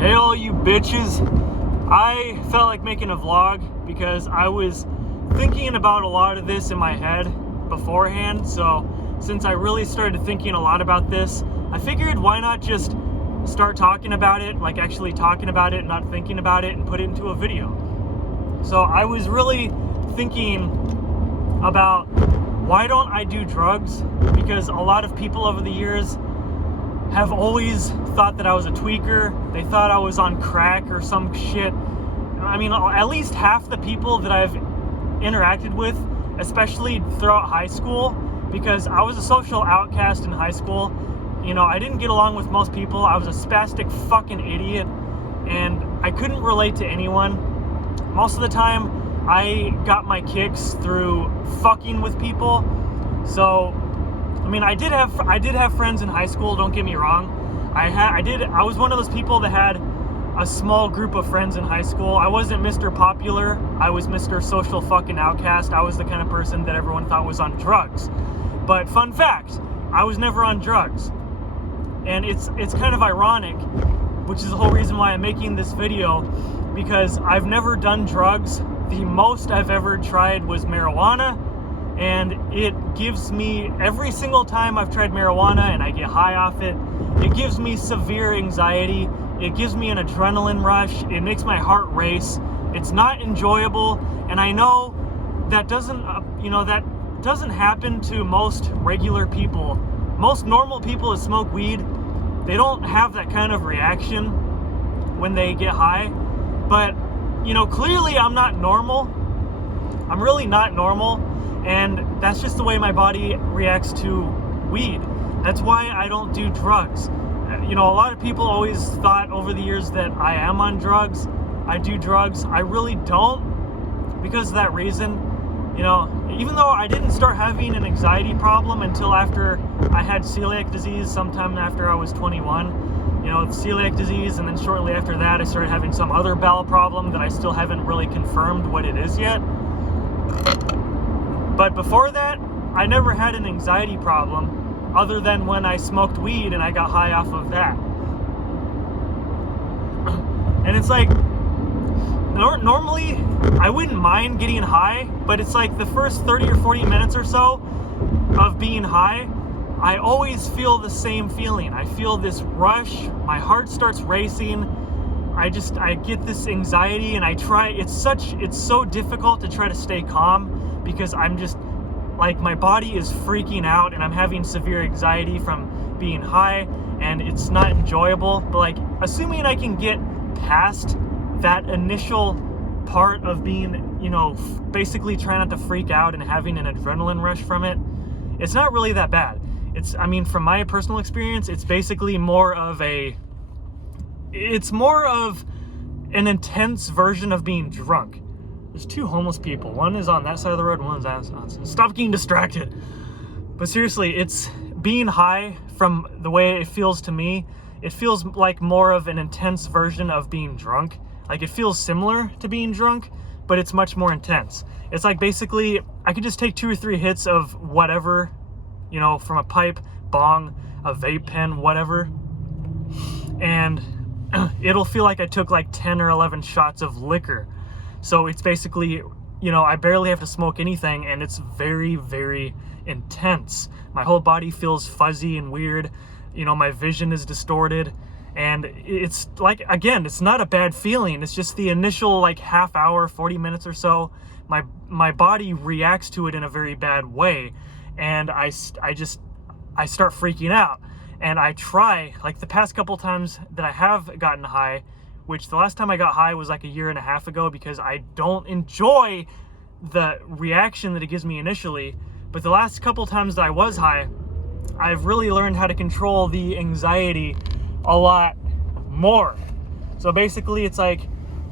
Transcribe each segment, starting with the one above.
Hey all you bitches, I felt like making a vlog because I was thinking about a lot of this in my head beforehand. So since I really started thinking a lot about this, I figured why not just start talking about it, like actually talking about it, not thinking about it, and put it into a video. So I was really thinking about why don't I do drugs, because a lot of people over the years have always thought that I was a tweaker. They thought I was on crack or some shit. I mean, at least half the people that I've interacted with, especially throughout high school, because I was a social outcast in high school. You know, I didn't get along with most people. I was a spastic fucking idiot, and I couldn't relate to anyone. Most of the time, I got my kicks through fucking with people. So I mean, I did have friends in high school, don't get me wrong. I was one of those people that had a small group of friends in high school. I wasn't Mr. Popular. I was Mr. Social fucking Outcast. I was the kind of person that everyone thought was on drugs. But fun fact, I was never on drugs. And it's kind of ironic, which is the whole reason why I'm making this video, because I've never done drugs. The most I've ever tried was marijuana. And it gives me, every single time I've tried marijuana and I get high off it, it gives me severe anxiety. It gives me an adrenaline rush. It makes my heart race. It's not enjoyable. And I know that doesn't happen to most regular people. Most normal people that smoke weed, they don't have that kind of reaction when they get high. But, you know, clearly I'm not normal. I'm really not normal. And that's just the way my body reacts to weed. That's why I don't do drugs. You know, a lot of people always thought over the years that I am on drugs. I do drugs. I really don't, because of that reason. You know, even though I didn't start having an anxiety problem until after I had celiac disease, sometime after I was 21. You know, celiac disease, and then shortly after that I started having some other bowel problem that I still haven't really confirmed what it is yet. But before that, I never had an anxiety problem other than when I smoked weed and I got high off of that. And it's like, normally I wouldn't mind getting high, but it's like the first 30 or 40 minutes or so of being high, I always feel the same feeling. I feel this rush, my heart starts racing, I get this anxiety, and it's so difficult to try to stay calm, because I'm just, like, my body is freaking out and I'm having severe anxiety from being high, and it's not enjoyable. But like, assuming I can get past that initial part of being, you know, basically trying not to freak out and having an adrenaline rush from it, it's not really that bad. I mean, from my personal experience, it's basically more of an intense version of being drunk. There's two homeless people. One is on that side of the road, and one's on. Stop getting distracted. But seriously, it's being high, from the way it feels to me, it feels like more of an intense version of being drunk. Like, it feels similar to being drunk, but it's much more intense. It's like, basically, I could just take 2 or 3 hits of whatever, you know, from a pipe, bong, a vape pen, whatever, and it'll feel like I took like 10 or 11 shots of liquor. So it's basically, you know, I barely have to smoke anything, and it's very, very intense. My whole body feels fuzzy and weird. You know, my vision is distorted, and it's like, again, it's not a bad feeling. It's just the initial like half hour, 40 minutes or so, my body reacts to it in a very bad way, and I start freaking out. And I try, like the past couple times that I have gotten high, which the last time I got high was like 1.5 years ago, because I don't enjoy the reaction that it gives me initially. But the last couple times that I was high, I've really learned how to control the anxiety a lot more. So basically it's like,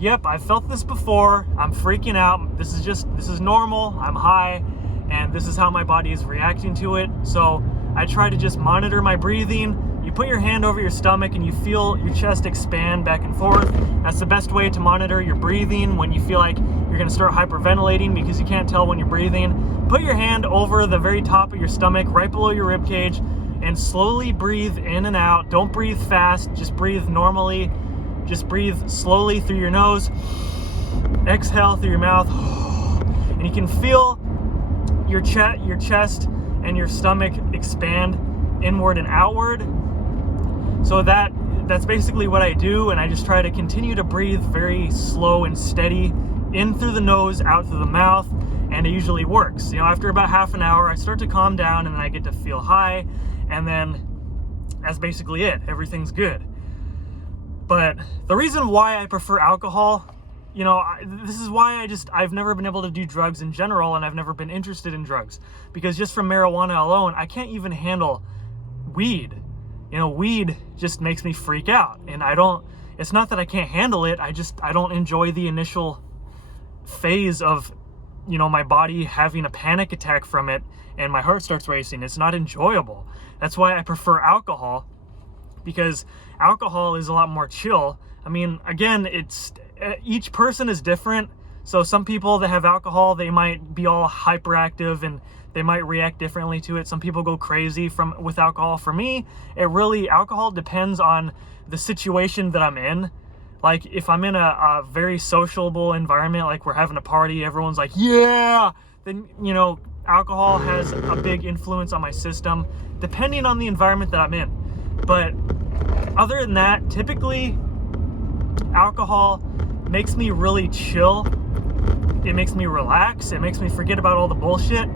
yep, I've felt this before, I'm freaking out, this is normal, I'm high, and this is how my body is reacting to it. So I try to just monitor my breathing. You put your hand over your stomach and you feel your chest expand back and forth. That's the best way to monitor your breathing when you feel like you're gonna start hyperventilating because you can't tell when you're breathing. Put your hand over the very top of your stomach, right below your rib cage, and slowly breathe in and out. Don't breathe fast, just breathe normally. Just breathe slowly through your nose, exhale through your mouth, and you can feel your chest and your stomach expand inward and outward. So that's basically what I do, and I just try to continue to breathe very slow and steady, in through the nose, out through the mouth, and it usually works. You know, after about half an hour, I start to calm down, and then I get to feel high, and then that's basically it. Everything's good. But the reason why I prefer alcohol, you know, this is why I've never been able to do drugs in general, and I've never been interested in drugs, because just from marijuana alone, I can't even handle weed. You know, weed just makes me freak out, and it's not that I can't handle it, I don't enjoy the initial phase of, you know, my body having a panic attack from it and my heart starts racing. It's not enjoyable. That's why I prefer alcohol, because alcohol is a lot more chill. I mean, again, each person is different. So some people that have alcohol, they might be all hyperactive and they might react differently to it. Some people go crazy with alcohol. For me, alcohol depends on the situation that I'm in. Like if I'm in a very sociable environment, like we're having a party, everyone's like, yeah, then, you know, alcohol has a big influence on my system, depending on the environment that I'm in. But other than that, typically alcohol makes me really chill. It makes me relax. It makes me forget about all the bullshit.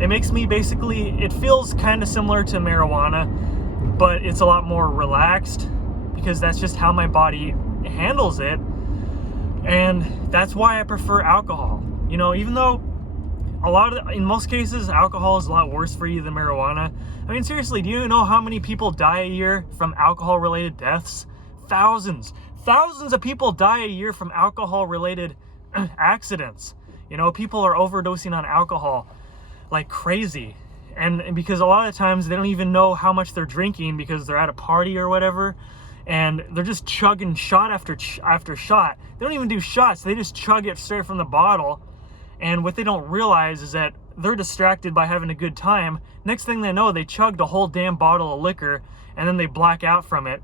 It makes me it feels kind of similar to marijuana, but it's a lot more relaxed, because that's just how my body handles it. And that's why I prefer alcohol. You know, even though in most cases, alcohol is a lot worse for you than marijuana. I mean, seriously, do you know how many people die a year from alcohol-related deaths? Thousands of people die a year from alcohol-related accidents. You know, people are overdosing on alcohol like crazy. And because a lot of times they don't even know how much they're drinking, because they're at a party or whatever, and they're just chugging shot after shot. They don't even do shots. They just chug it straight from the bottle. And what they don't realize is that they're distracted by having a good time. Next thing they know, they chugged a whole damn bottle of liquor, and then they black out from it.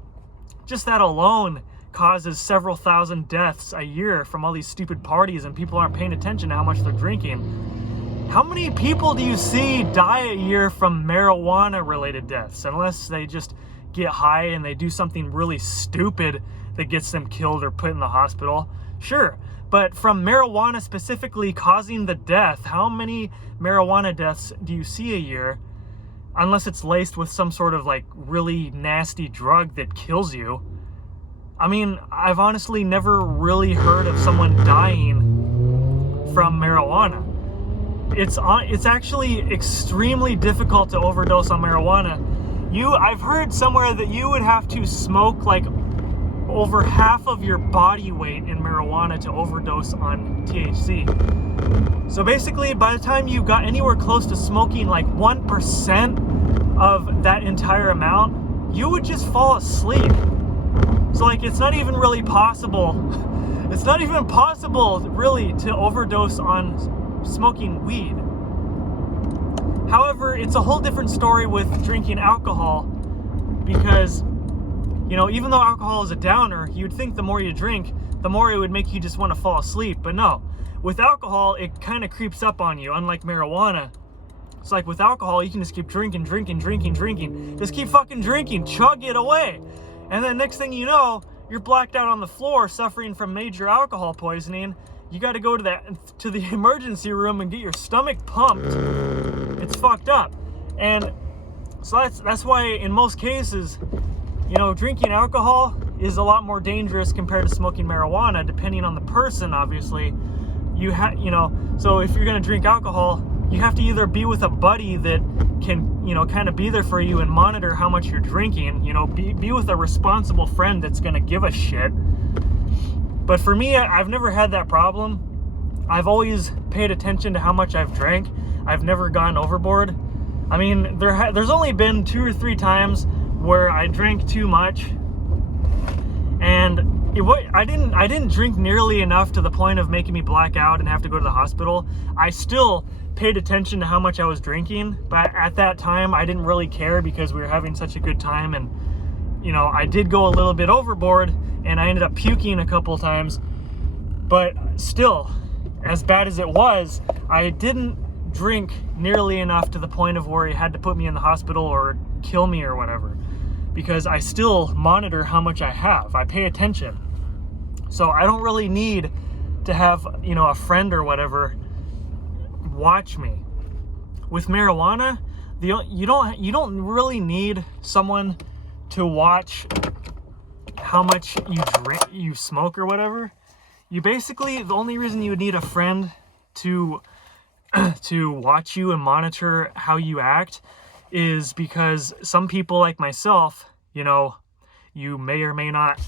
Just that alone causes several thousand deaths a year from all these stupid parties, and people aren't paying attention to how much they're drinking. How many people do you see die a year from marijuana-related deaths? Unless they just get high and they do something really stupid that gets them killed or put in the hospital. Sure. But from marijuana specifically causing the death, how many marijuana deaths do you see a year? Unless it's laced with some sort of like really nasty drug that kills you. I mean, I've honestly never really heard of someone dying from marijuana. It's actually extremely difficult to overdose on marijuana. I've heard somewhere that you would have to smoke like over half of your body weight in marijuana to overdose on THC. So basically, by the time you got anywhere close to smoking like 1% of that entire amount, you would just fall asleep. So like, it's not even really possible. It's not even possible really to overdose on smoking weed. However, it's a whole different story with drinking alcohol, because, you know, even though alcohol is a downer, you'd think the more you drink, the more it would make you just want to fall asleep. But no, with alcohol, it kind of creeps up on you, unlike marijuana. It's like with alcohol, you can just keep drinking. Just keep fucking drinking, chug it away. And then next thing you know, you're blacked out on the floor suffering from major alcohol poisoning. You got to go to the emergency room and get your stomach pumped. It's fucked up. And so that's why in most cases, you know, drinking alcohol is a lot more dangerous compared to smoking marijuana, depending on the person, obviously. So if you're going to drink alcohol, you have to either be with a buddy that can, you know, kind of be there for you and monitor how much you're drinking, you know, be with a responsible friend that's going to give a shit. But for me, I've never had that problem. I've always paid attention to how much I've drank. I've never gone overboard. I mean, there's only been 2 or 3 times where I drank too much, and I didn't drink nearly enough to the point of making me black out and have to go to the hospital. I still paid attention to how much I was drinking, but at that time I didn't really care because we were having such a good time. And, you know, I did go a little bit overboard, and I ended up puking a couple times. But still, as bad as it was, I didn't drink nearly enough to the point of where he had to put me in the hospital or kill me or whatever, because I still monitor how much I have. I pay attention. So I don't really need to have, a friend or whatever watch me. With marijuana, you don't really need someone to watch how much you smoke or whatever. You basically, the only reason you would need a friend to watch you and monitor how you act is because some people like myself, you may or may not,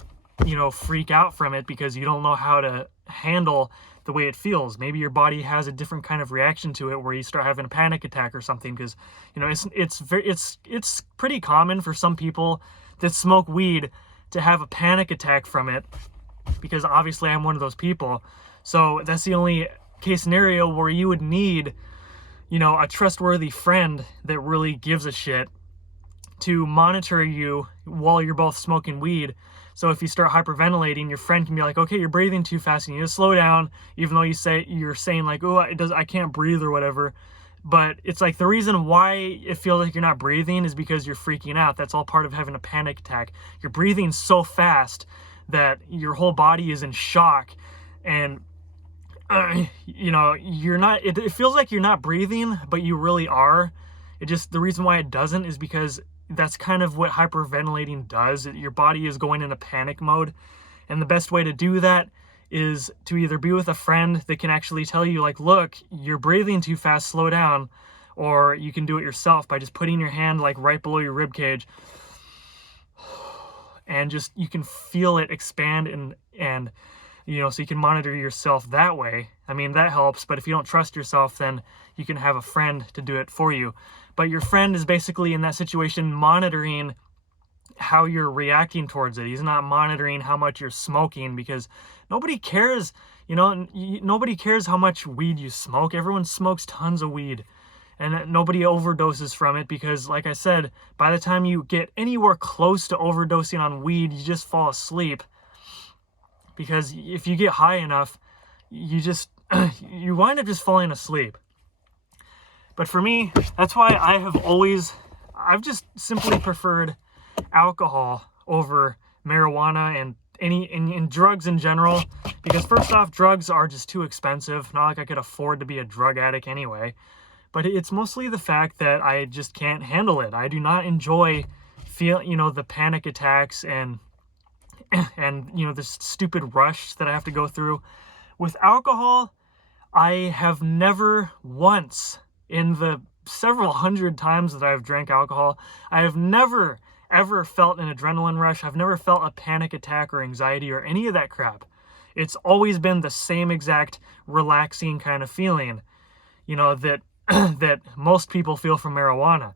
freak out from it because you don't know how to handle the way it feels. Maybe your body has a different kind of reaction to it where you start having a panic attack or something, because it's pretty common for some people that smoke weed to have a panic attack from it, because obviously I'm one of those people. So that's the only case scenario where you would need, a trustworthy friend that really gives a shit to monitor you while you're both smoking weed. So if you start hyperventilating, your friend can be like, okay, you're breathing too fast, and you need to slow down, even though you're saying like, oh, I can't breathe or whatever. But it's like, the reason why it feels like you're not breathing is because you're freaking out. That's all part of having a panic attack. You're breathing so fast that your whole body is in shock, and you're not, it feels like you're not breathing, but you really are. The reason why it doesn't is because that's kind of what hyperventilating does. Your body is going into panic mode, and the best way to do that is to either be with a friend that can actually tell you like, look, you're breathing too fast, slow down, or you can do it yourself by just putting your hand like right below your rib cage, and just, you can feel it expand and so you can monitor yourself that way. I mean, that helps, but if you don't trust yourself, then you can have a friend to do it for you. But your friend is basically in that situation monitoring how you're reacting towards it. He's not monitoring how much you're smoking, because nobody cares, nobody cares how much weed you smoke. Everyone smokes tons of weed, and nobody overdoses from it, because like I said, by the time you get anywhere close to overdosing on weed, you just fall asleep. Because if you get high enough, you wind up just falling asleep. But for me, that's why I've just simply preferred alcohol over marijuana and and drugs in general, because first off, drugs are just too expensive. Not like I could afford to be a drug addict anyway, but it's mostly the fact that I just can't handle it. I do not enjoy the panic attacks and this stupid rush that I have to go through. With alcohol, I have never once, in the several hundred times that I've drank alcohol, I have never ever felt an adrenaline rush. I've never felt a panic attack or anxiety or any of that crap. It's always been the same exact relaxing kind of feeling, that that most people feel from marijuana.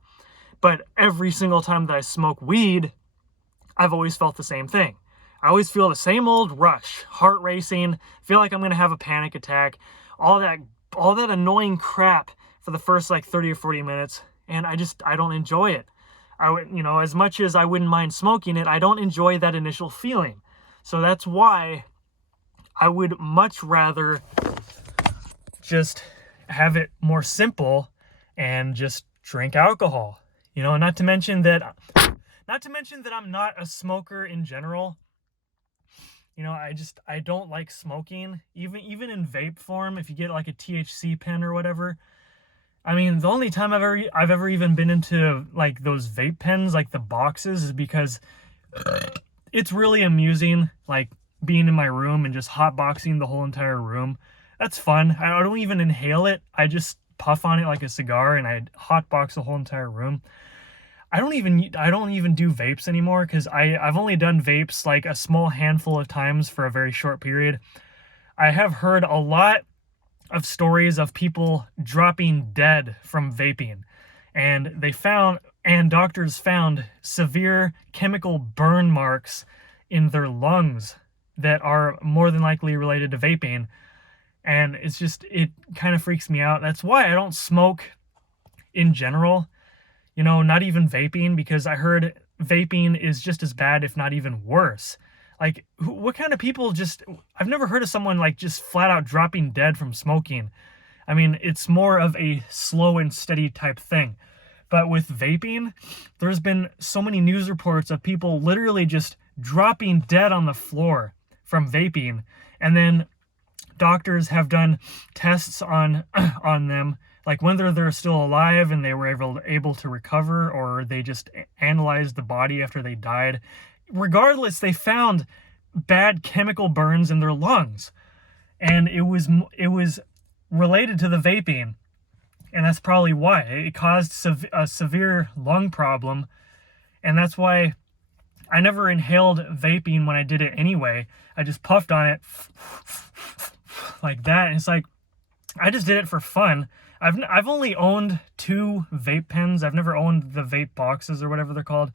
But every single time that I smoke weed, I've always felt the same thing. I always feel the same old rush, heart racing, feel like I'm going to have a panic attack, all that annoying crap for the first like 30 or 40 minutes, and I don't enjoy it. As much as I wouldn't mind smoking it, I don't enjoy that initial feeling. So that's why I would much rather just have it more simple and just drink alcohol. Not to mention that I'm not a smoker in general. I don't like smoking, even in vape form. If you get like a THC pen or whatever. I mean, the only time I've ever even been into like those vape pens, like the boxes, is because it's really amusing, like being in my room and just hotboxing the whole entire room. That's fun. I don't even inhale it. I just puff on it like a cigar, and I hotbox the whole entire room. I don't even do vapes anymore, because I've only done vapes like a small handful of times for a very short period. I have heard a lot of stories of people dropping dead from vaping, and doctors found severe chemical burn marks in their lungs that are more than likely related to vaping. And it kind of freaks me out. That's why I don't smoke in general. Not even vaping, because I heard vaping is just as bad, if not even worse. Like, what kind of people just... I've never heard of someone, like, just flat out dropping dead from smoking. I mean, it's more of a slow and steady type thing. But with vaping, there's been so many news reports of people literally just dropping dead on the floor from vaping. And then doctors have done tests on them, like whether they're still alive and they were able to recover, or they just analyzed the body after they died. Regardless, they found bad chemical burns in their lungs, and it was related to the vaping, and that's probably why it caused a severe lung problem. And that's why I never inhaled vaping when I did it anyway. I just puffed on it like that, and it's like, I just did it for fun. I've only owned 2 vape pens. I've never owned the vape boxes or whatever they're called,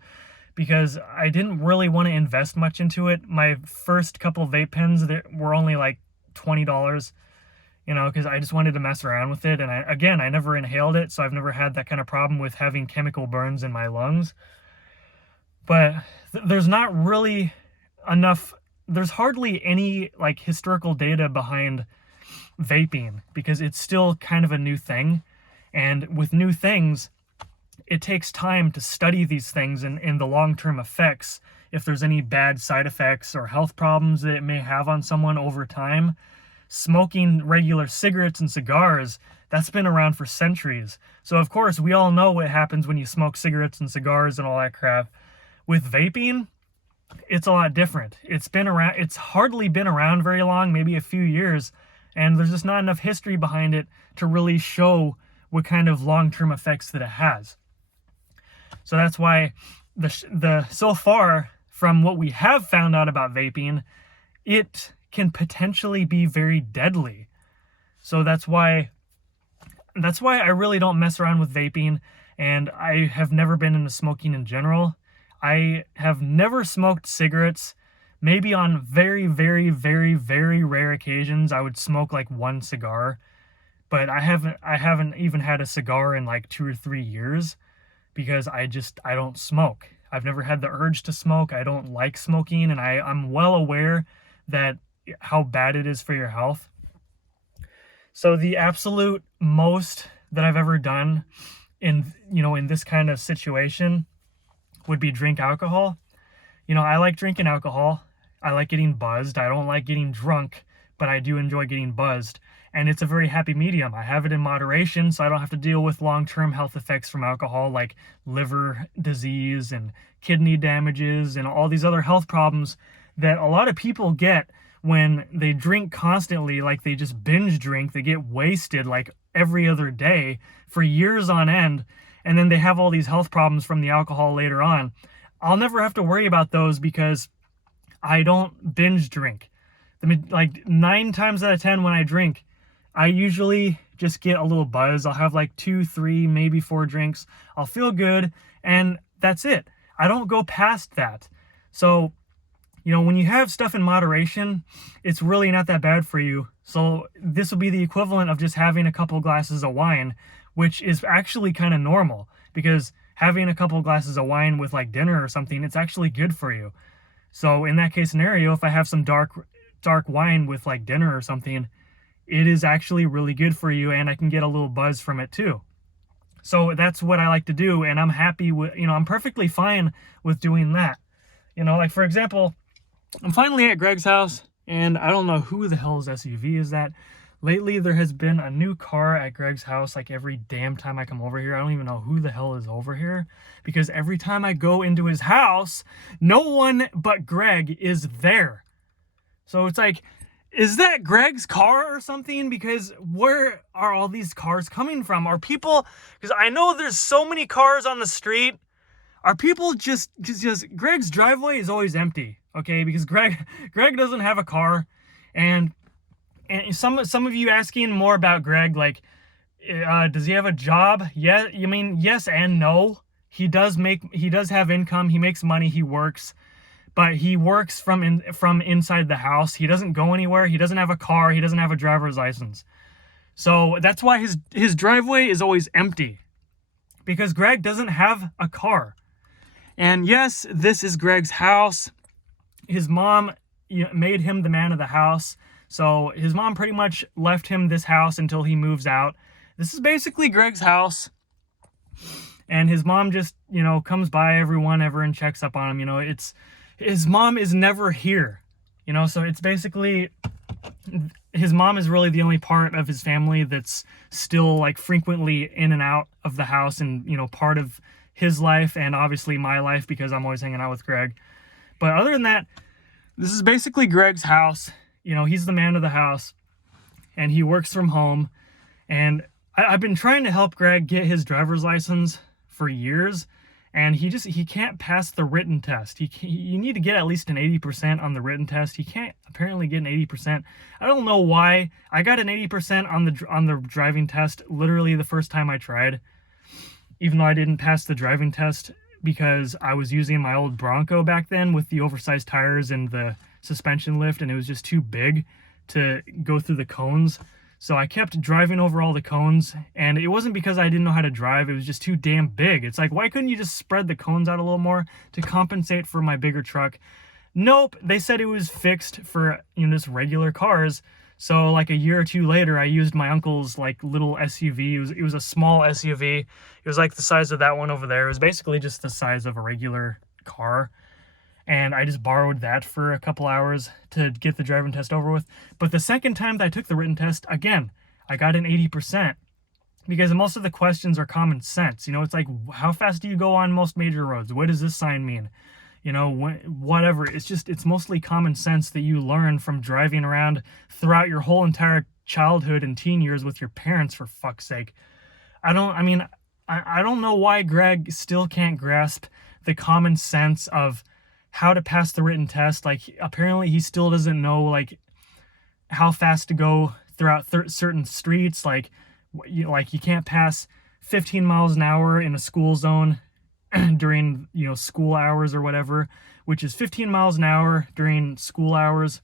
because I didn't really want to invest much into it. My first couple vape pens were only like $20, because I just wanted to mess around with it. And I never inhaled it, so I've never had that kind of problem with having chemical burns in my lungs. But there's not really enough, there's hardly any like historical data behind vaping, because it's still kind of a new thing. And with new things, it takes time to study these things and the long-term effects, if there's any bad side effects or health problems that it may have on someone over time. Smoking regular cigarettes and cigars, that's been around for centuries. So of course, we all know what happens when you smoke cigarettes and cigars and all that crap. With vaping, it's a lot different. It's hardly been around very long, maybe a few years, and there's just not enough history behind it to really show what kind of long-term effects that it has. So that's why so far from what we have found out about vaping, it can potentially be very deadly. So that's why I really don't mess around with vaping, and I have never been into smoking in general. I have never smoked cigarettes. Maybe on very, very, very, very rare occasions, I would smoke like 1 cigar, but I haven't even had a cigar in like 2 or 3 years, because I don't smoke. I've never had the urge to smoke. I don't like smoking, and I'm well aware that how bad it is for your health. So the absolute most that I've ever done in this kind of situation would be drink alcohol. I like drinking alcohol. I like getting buzzed. I don't like getting drunk, but I do enjoy getting buzzed. And it's a very happy medium. I have it in moderation, so I don't have to deal with long-term health effects from alcohol, like liver disease and kidney damages and all these other health problems that a lot of people get when they drink constantly. Like, they just binge drink. They get wasted like every other day for years on end, and then they have all these health problems from the alcohol later on. I'll never have to worry about those because I don't binge drink. Like 9 times out of 10 when I drink, I usually just get a little buzz. I'll have like 2, 3, maybe 4 drinks. I'll feel good, and that's it. I don't go past that. So, when you have stuff in moderation, it's really not that bad for you. So this would be the equivalent of just having a couple glasses of wine, which is actually kind of normal, because having a couple glasses of wine with like dinner or something, it's actually good for you. So in that case scenario, if I have some dark wine with like dinner or something, it is actually really good for you, and I can get a little buzz from it too. So that's what I like to do, and I'm happy with, I'm perfectly fine with doing that. Like for example, I'm finally at Greg's house, and I don't know who the hell's SUV is that. Lately, there has been a new car at Greg's house like every damn time I come over here. I don't even know who the hell is over here, because every time I go into his house, no one but Greg is there. So it's like, is that Greg's car or something? Because where are all these cars coming from? Are people, because I know there's so many cars on the street, are people just Greg's driveway is always empty, okay? Because Greg doesn't have a car, and some of you asking more about Greg, like, does he have a job? Yeah, yes and no. He does have income. He makes money. He works, but he works from inside the house. He doesn't go anywhere. He doesn't have a car. He doesn't have a driver's license. So that's why his driveway is always empty, because Greg doesn't have a car. And yes, this is Greg's house. His mom made him the man of the house. So his mom pretty much left him this house until he moves out. This is basically Greg's house. And his mom just, comes by whenever and checks up on him. His mom is never here, so it's basically, his mom is really the only part of his family that's still like frequently in and out of the house and, part of his life and obviously my life because I'm always hanging out with Greg. But other than that, this is basically Greg's house. He's the man of the house and he works from home. And I've been trying to help Greg get his driver's license for years, and he can't pass the written test. You need to get at least an 80% on the written test. He can't apparently get an 80%. I don't know why. I got an 80% on the driving test literally the first time I tried, even though I didn't pass the driving test because I was using my old Bronco back then with the oversized tires and the suspension lift, and it was just too big to go through the cones. So I kept driving over all the cones, and it wasn't because I didn't know how to drive, it was just too damn big. It's like, why couldn't you just spread the cones out a little more to compensate for my bigger truck? Nope, they said it was fixed for, just regular cars. So like a year or two later, I used my uncle's like little SUV. It was a small SUV. It was like the size of that one over there. It was basically just the size of a regular car. And I just borrowed that for a couple hours to get the driving test over with. But the second time that I took the written test, again, I got an 80% because most of the questions are common sense. It's like, how fast do you go on most major roads? What does this sign mean? Whatever. It's mostly common sense that you learn from driving around throughout your whole entire childhood and teen years with your parents, for fuck's sake. I don't know why Greg still can't grasp the common sense of how to pass the written test. Like, apparently he still doesn't know like how fast to go throughout certain streets. Like you can't pass 15 miles an hour in a school zone during school hours or whatever, which is 15 miles an hour during school hours.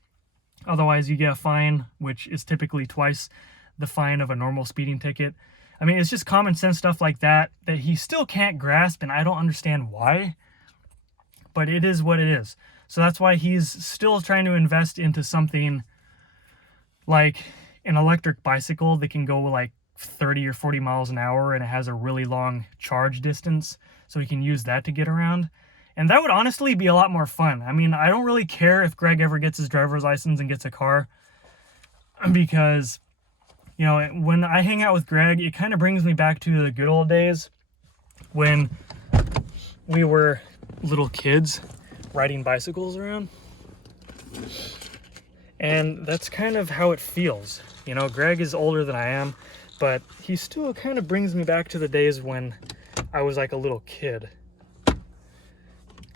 Otherwise you get a fine, which is typically twice the fine of a normal speeding ticket. It's just common sense stuff like that he still can't grasp, and I don't understand why. But it is what it is. So that's why he's still trying to invest into something like an electric bicycle that can go like 30 or 40 miles an hour and it has a really long charge distance, so he can use that to get around. And that would honestly be a lot more fun. I don't really care if Greg ever gets his driver's license and gets a car, because, when I hang out with Greg, it kind of brings me back to the good old days when we were little kids riding bicycles around. And that's kind of how it feels. Greg is older than I am, but he still kind of brings me back to the days when I was like a little kid.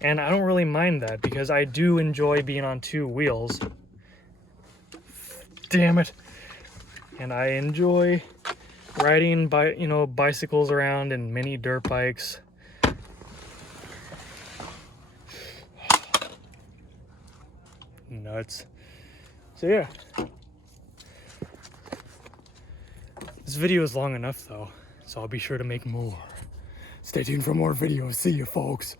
And I don't really mind that because I do enjoy being on two wheels. Damn it. And I enjoy riding bicycles around and mini dirt bikes. Nuts. So yeah, this video is long enough though, so I'll be sure to make more. Stay tuned for more videos. See you, folks.